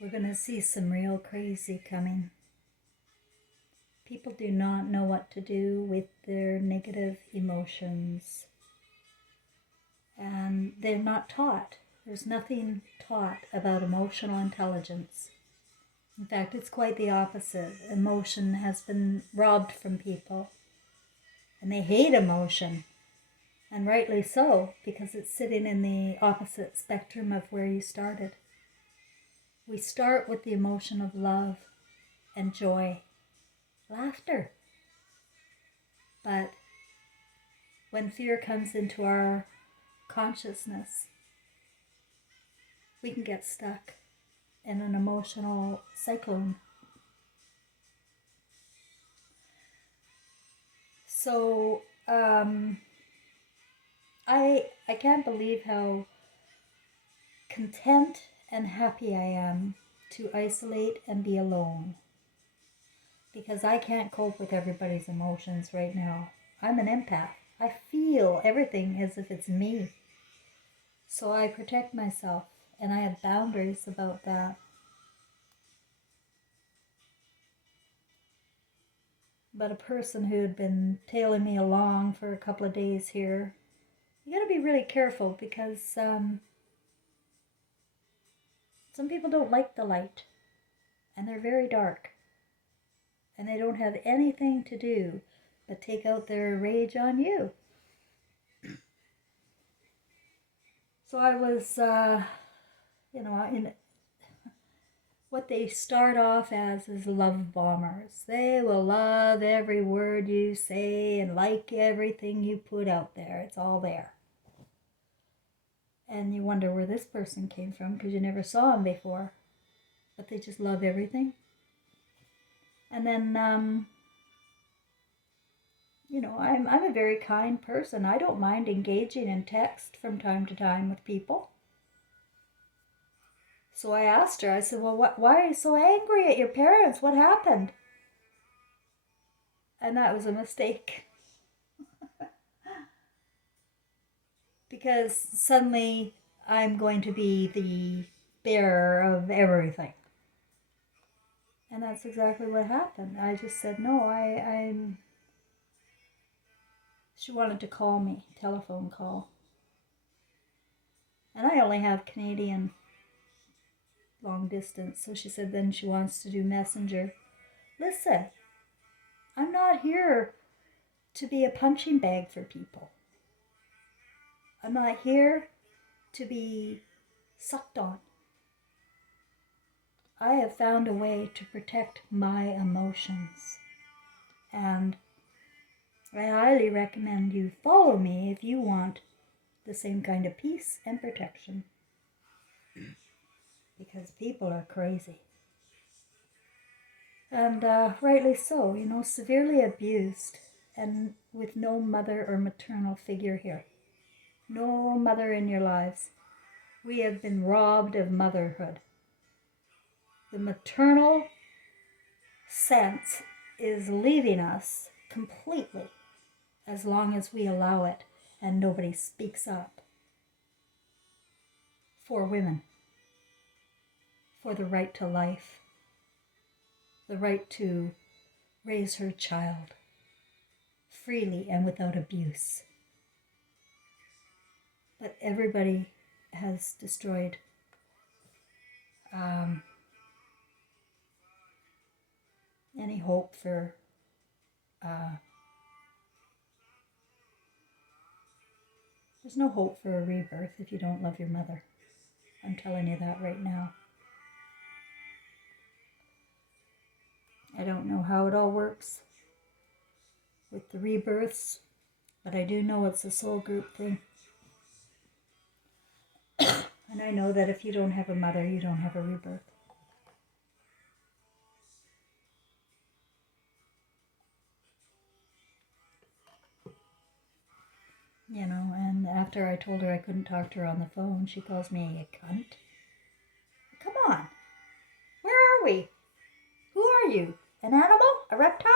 We're going to see some real crazy coming. People do not know what to do with their negative emotions. And they're not taught. There's nothing taught about emotional intelligence. In fact, it's quite the opposite. Emotion has been robbed from people. And they hate emotion. And rightly so, because it's sitting in the opposite spectrum of where you started. We start with the emotion of love and joy, laughter. But when fear comes into our consciousness, we can get stuck in an emotional cyclone. So I can't believe how content and happy I am to isolate and be alone, because I can't cope with everybody's emotions right now. I'm an empath. I feel everything as if it's me. So I protect myself, and I have boundaries about that. But a person who had been tailing me along for a couple of days here, you got to be really careful, because some people don't like the light, and they're very dark, and they don't have anything to do but take out their rage on you. So I was, in what they start off as is love bombers. They will love every word you say and like everything you put out there. It's all there. And you wonder where this person came from, because you never saw them before. But they just love everything. And then, I'm a very kind person. I don't mind engaging in text from time to time with people. So I asked her, I said, well, why are you so angry at your parents? What happened? And that was a mistake. Because suddenly I'm going to be the bearer of everything. And that's exactly what happened. I just said, no, I'm... She wanted to call me, telephone call. And I only have Canadian long distance. So she said then she wants to do messenger. Listen, I'm not here to be a punching bag for people. I'm not here to be sucked on. I have found a way to protect my emotions. And I highly recommend you follow me if you want the same kind of peace and protection. Because people are crazy. And rightly so, severely abused, and with no mother or maternal figure here. No mother in your lives. We have been robbed of motherhood. The maternal sense is leaving us completely, as long as we allow it and nobody speaks up for women, for the right to life, the right to raise her child freely and without abuse. But everybody has destroyed any hope for there's no hope for a rebirth if you don't love your mother. I'm telling you that right now. I don't know how it all works with the rebirths, but I do know it's a soul group thing. And I know that if you don't have a mother, you don't have a rebirth. And after I told her I couldn't talk to her on the phone, she calls me a cunt. Come on. Where are we? Who are you? An animal? A reptile?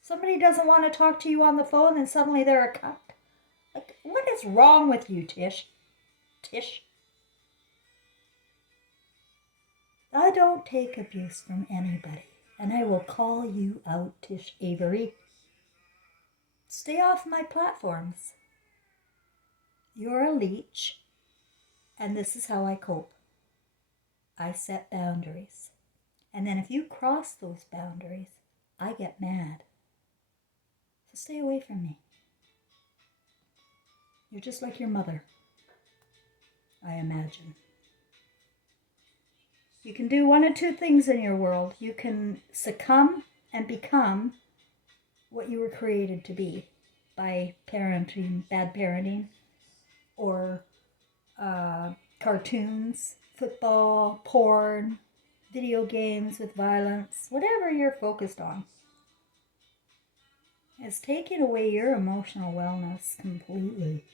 Somebody doesn't want to talk to you on the phone and suddenly they're a cunt. Like, what is wrong with you, Tish? Tish? I don't take abuse from anybody, and I will call you out, Tish Avery. Stay off my platforms. You're a leech, and this is how I cope. I set boundaries. And then if you cross those boundaries, I get mad. So stay away from me. You're just like your mother, I imagine. You can do one of two things in your world. You can succumb and become what you were created to be by parenting, bad parenting, or cartoons, football, porn, video games with violence, whatever you're focused on. It's taking away your emotional wellness completely.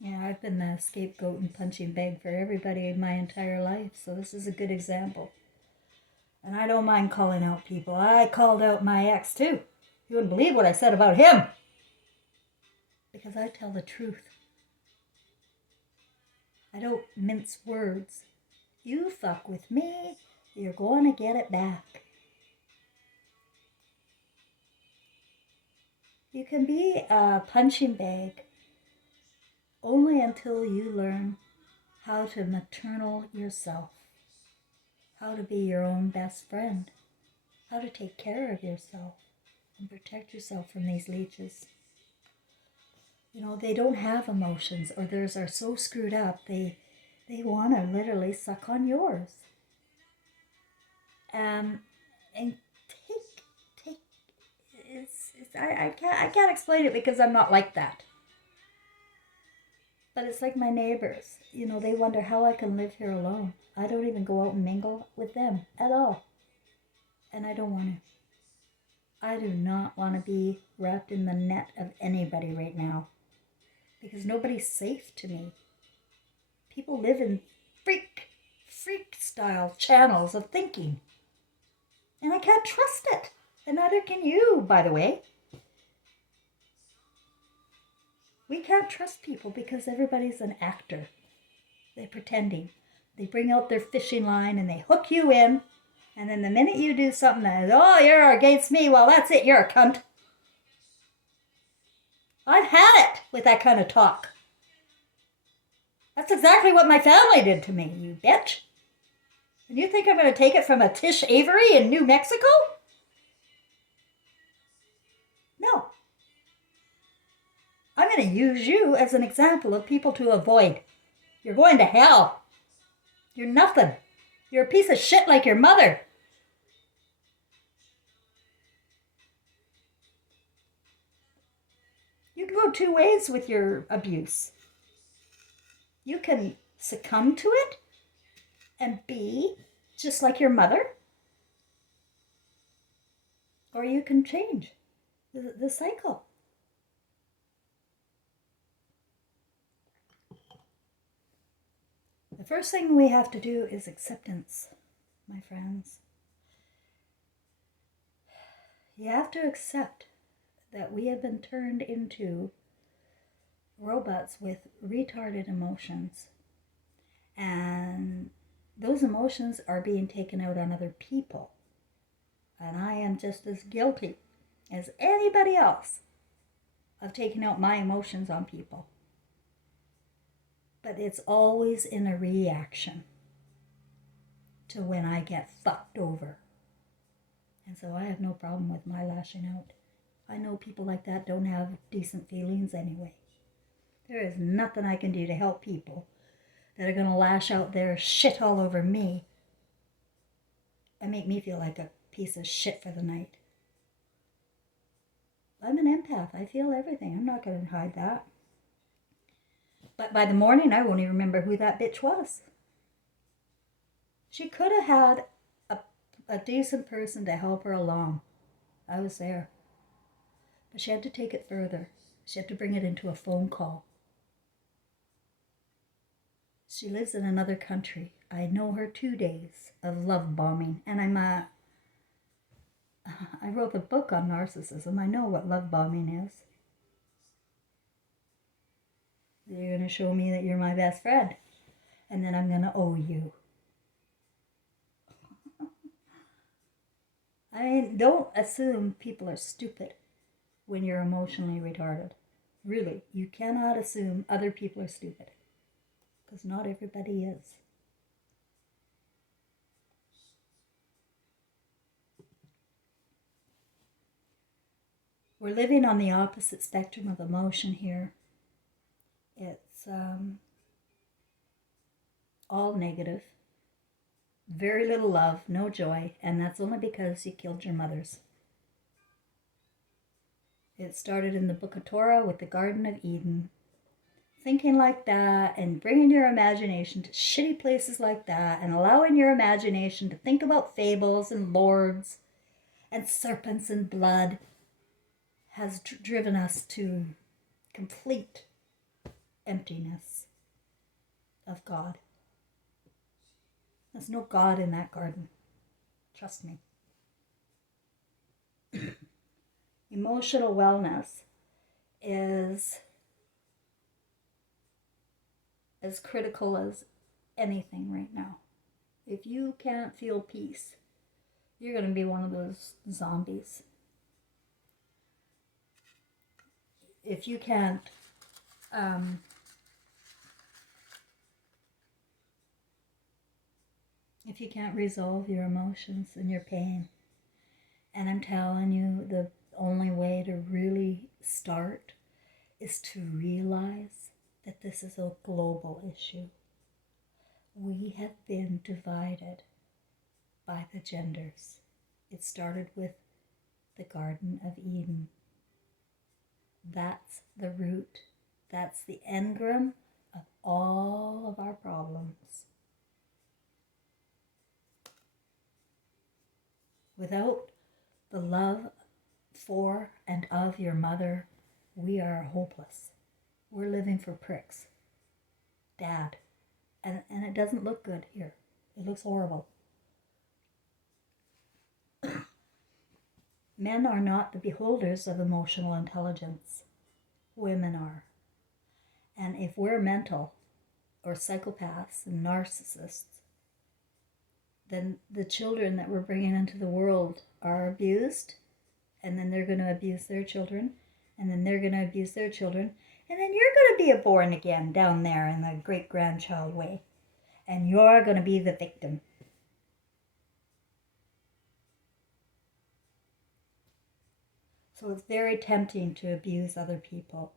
Yeah, I've been the scapegoat and punching bag for everybody my entire life, so this is a good example. And I don't mind calling out people. I called out my ex too. You wouldn't believe what I said about him. Because I tell the truth. I don't mince words. You fuck with me, you're going to get it back. You can be a punching bag only until you learn how to maternal yourself, how to be your own best friend, how to take care of yourself and protect yourself from these leeches. You know, they don't have emotions, or theirs are so screwed up, they want to literally suck on yours. And take, I can't explain it because I'm not like that. But it's like my neighbors, you know, they wonder how I can live here alone. I don't even go out and mingle with them at all. And I don't want to. I do not want to be wrapped in the net of anybody right now. Because nobody's safe to me. People live in freak style channels of thinking. And I can't trust it. And neither can you, by the way. We can't trust people because everybody's an actor. They're pretending. They bring out their fishing line and they hook you in. And then the minute you do something that is, oh, you're against me, well, that's it, you're a cunt. I've had it with that kind of talk. That's exactly what my family did to me, you bitch. And you think I'm going to take it from a Tish Avery in New Mexico? No. I'm going to use you as an example of people to avoid. You're going to hell. You're nothing. You're a piece of shit like your mother. You can go two ways with your abuse. You can succumb to it and be just like your mother. Or you can change the cycle. The first thing we have to do is acceptance, my friends. You have to accept that we have been turned into robots with retarded emotions. And those emotions are being taken out on other people. And I am just as guilty as anybody else of taking out my emotions on people. But it's always in a reaction to when I get fucked over. And so I have no problem with my lashing out. I know people like that don't have decent feelings anyway. There is nothing I can do to help people that are going to lash out their shit all over me and make me feel like a piece of shit for the night. I'm an empath. I feel everything. I'm not going to hide that. But by the morning, I won't even remember who that bitch was. She could have had a decent person to help her along. I was there. But she had to take it further. She had to bring it into a phone call. She lives in another country. I know her 2 days of love bombing. And I wrote a book on narcissism. I know what love bombing is. You're going to show me that you're my best friend. And then I'm going to owe you. I mean, don't assume people are stupid when you're emotionally retarded. Really, you cannot assume other people are stupid. Because not everybody is. We're living on the opposite spectrum of emotion here. It's all negative. Very little love, no joy, and that's only because you killed your mothers. It started in the Book of Torah with the Garden of Eden. Thinking like that and bringing your imagination to shitty places like that and allowing your imagination to think about fables and lords and serpents and blood has driven us to complete emptiness of God. There's no God in that garden. Trust me. Emotional wellness is as critical as anything right now. If you can't feel peace, you're going to be one of those zombies. If you can't resolve your emotions and your pain, and I'm telling you, the only way to really start is to realize that this is a global issue. We have been divided by the genders. It started with the Garden of Eden. That's the root. That's the engram of all of our problems. Without the love for and of your mother, we are hopeless. We're living for pricks. Dad. And it doesn't look good here. It looks horrible. Men are not the beholders of emotional intelligence. Women are. And if we're mental or psychopaths and narcissists, then the children that we're bringing into the world are abused, and then they're going to abuse their children, and then they're going to abuse their children, and then you're going to be born again down there in the great-grandchild way, and you're going to be the victim. So it's very tempting to abuse other people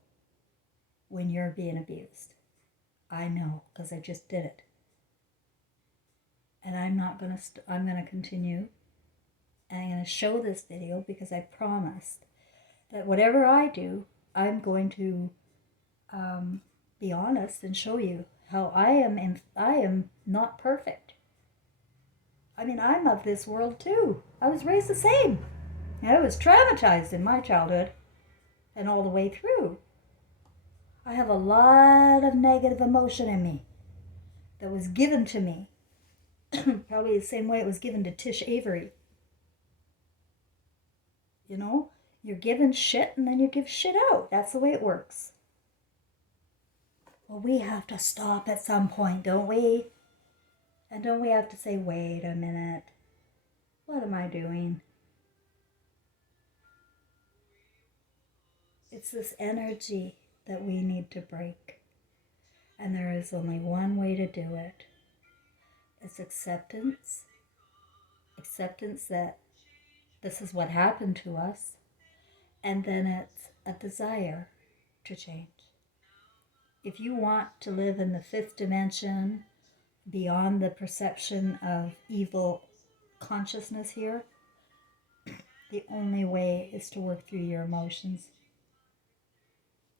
when you're being abused. I know, because I just did it. And I'm going to continue. And I'm going to show this video because I promised that whatever I do, I'm going to be honest and show you how I am not perfect. I mean, I'm of this world too. I was raised the same. I was traumatized in my childhood and all the way through. I have a lot of negative emotion in me that was given to me. Probably the same way it was given to Tish Avery. You know, you're given shit and then you give shit out. That's the way it works. Well, we have to stop at some point, don't we? And don't we have to say, wait a minute, what am I doing? It's this energy that we need to break. And there is only one way to do it. It's acceptance. Acceptance that this is what happened to us. And then it's a desire to change. If you want to live in the fifth dimension, beyond the perception of evil consciousness here, the only way is to work through your emotions.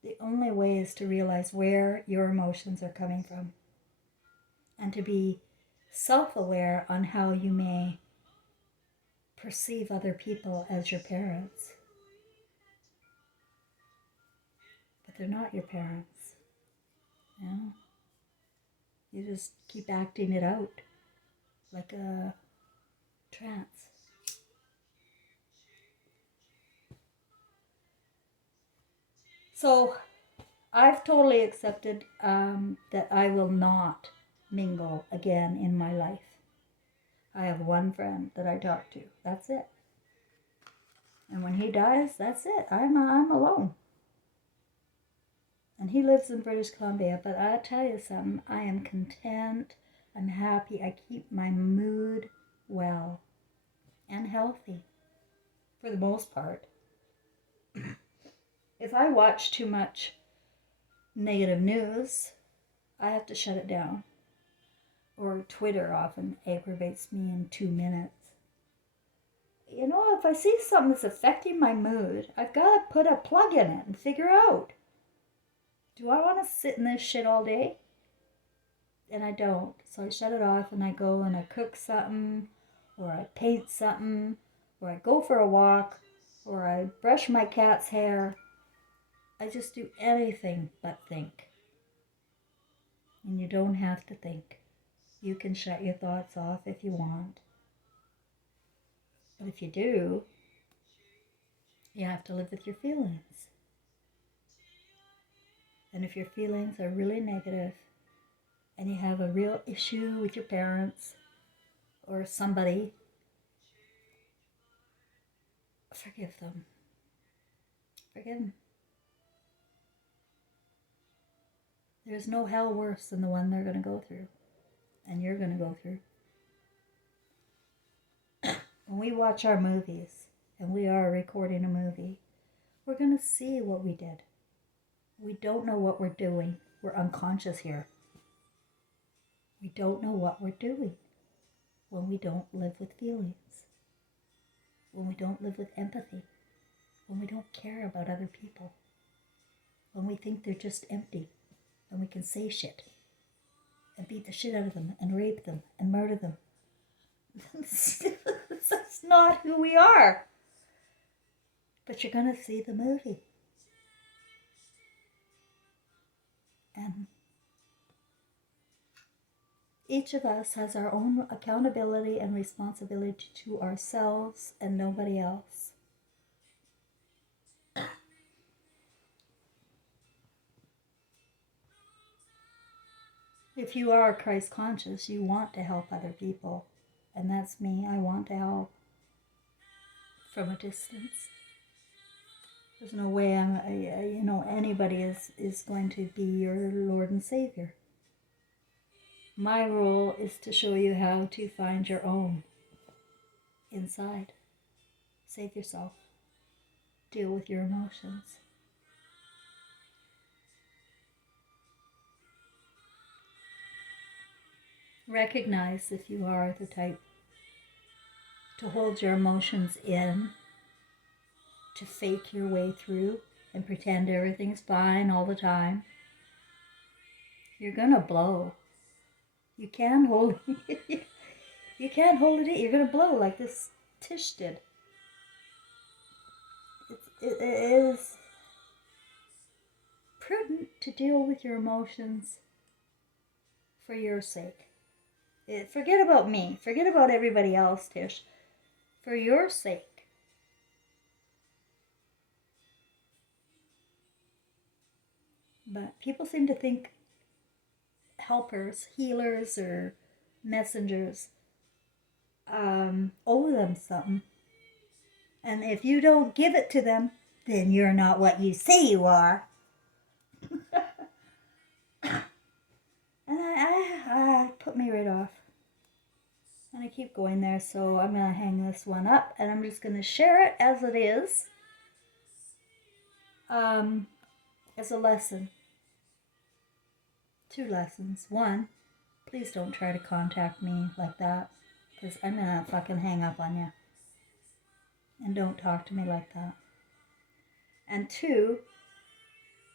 The only way is to realize where your emotions are coming from and to be self-aware on how you may perceive other people as your parents. But they're not your parents. You know? You just keep acting it out like a trance. So I've totally accepted that I will not mingle again in my life. I have one friend that I talk to. That's it. And when he dies, that's it. I'm alone. And he lives in British Columbia. But I tell you something, I am content. I'm happy. I keep my mood well and healthy for the most part. If I watch too much negative news, I have to shut it down. Or Twitter often aggravates me in 2 minutes. You know, if I see something that's affecting my mood, I've got to put a plug in it and figure out, do I want to sit in this shit all day? And I don't. So I shut it off and I go and I cook something, or I paint something, or I go for a walk, or I brush my cat's hair. I just do anything but think. And you don't have to think. You can shut your thoughts off if you want. But if you do, you have to live with your feelings. And if your feelings are really negative and you have a real issue with your parents or somebody, forgive them. Forgive them. There's no hell worse than the one they're going to go through and you're going to go through. When we watch our movies, and we are recording a movie, we're going to see what we did. We don't know what we're doing. We're unconscious here. We don't know what we're doing when we don't live with feelings, when we don't live with empathy, when we don't care about other people, when we think they're just empty, and we can say shit and beat the shit out of them and rape them and murder them. That's not who we are. But you're going to see the movie. And each of us has our own accountability and responsibility to ourselves and nobody else. If you are Christ conscious, you want to help other people. And that's me. I want to help from a distance. There's no way anybody is going to be your Lord and Savior. My role is to show you how to find your own inside. Save yourself. Deal with your emotions. Recognize if you are the type to hold your emotions in, to fake your way through and pretend everything's fine all the time. You're gonna blow. You can't hold it. You can't hold it in. You're gonna blow like this Tish did. It is prudent to deal with your emotions for your sake. Forget about me. Forget about everybody else, Tish. For your sake. But people seem to think helpers, healers, or messengers owe them something. And if you don't give it to them, then you're not what you say you are. And I put me right off. And I keep going there, so I'm going to hang this one up, and I'm just going to share it as it is, as a lesson. 2 lessons. 1, please don't try to contact me like that, because I'm going to fucking hang up on you. And don't talk to me like that. And 2,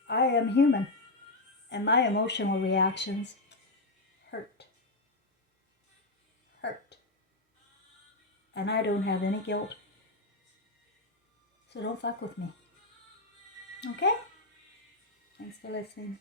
I am human, and my emotional reactions hurt. And I don't have any guilt. So don't fuck with me. Okay? Thanks for listening.